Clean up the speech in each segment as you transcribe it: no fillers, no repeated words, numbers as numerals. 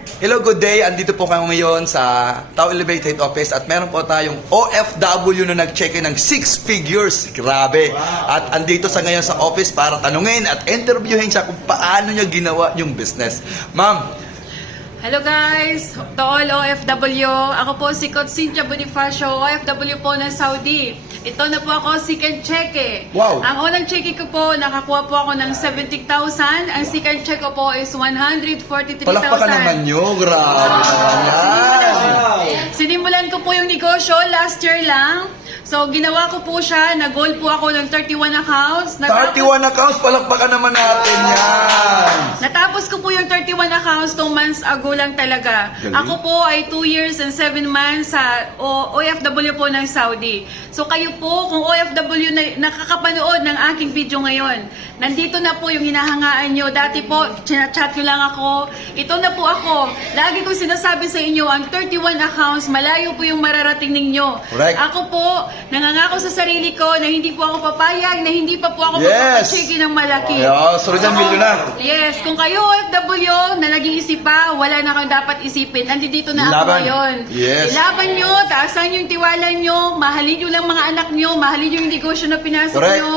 Hello, good day. Andito po kayo ngayon sa Tao Elevated Office at meron po tayong OFW na nag-check-in ng 6 figures. Grabe. At andito sa ngayon sa office para tanungin at interviewin siya kung paano niya ginawa yung business. Ma'am, Hello guys, to all OFW. Ako po si Coach Cynthia Bonifacio, OFW po ng Saudi. Ito na po ako, second check eh. Wow. Ang unang check ko po, nakakuha po ako ng 70,000. Ang second check ko po is 143,000. palakpakan naman nyo. Grabe naman yan. Sinimulan ko po yung negosyo last year lang. So, ginawa ko po siya. Nag-goal po ako ng 31 accounts. 31 accounts, palakpakan naman natin yan. Natapos ko po yung 31 accounts 2 months ago lang talaga. Galing. Ako po ay 2 years and 7 months sa OFW po ng Saudi. So kayo po, kung OFW na nakakapanood ng aking video ngayon, nandito na po yung hinahangaan nyo. Dati po, chat nyo lang ako. Ito na po ako. Lagi ko sinasabi sa inyo, ang 31 accounts, malayo po yung mararating ninyo. Correct. Ako po, nangangako sa sarili ko na hindi po ako papayag, na hindi pa po ako Yes. magpapachiki ng malaki. Ayaw, sunod ang video na. Yes, kung kayo OFW na nag-iisip pa, wala na kang dapat isipin. Nandito na ako Ilaban. ngayon. Yes. Ilaban nyo, taasan yung tiwala nyo, mahalin nyo lang mga anak nyo, mahalin yung negosyo na pinasok Correct. nyo.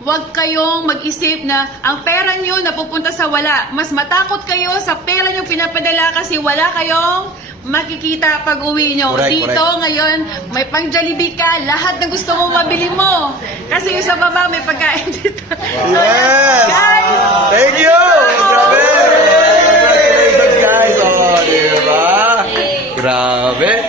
Huwag kayong mag-isip na ang pera nyo napupunta sa wala. Mas matakot kayo sa pera nyo pinapadala kasi wala kayong makikita pag uwi nyo. Correct, Dito correct. ngayon, may pang Jollibee ka, lahat na gusto mo mabili mo. Kasi yung sa baba may pagkain dito. So, Yes! guys, Thank you! Grabe! Congratulations, guys! Oh, diba? Grabe!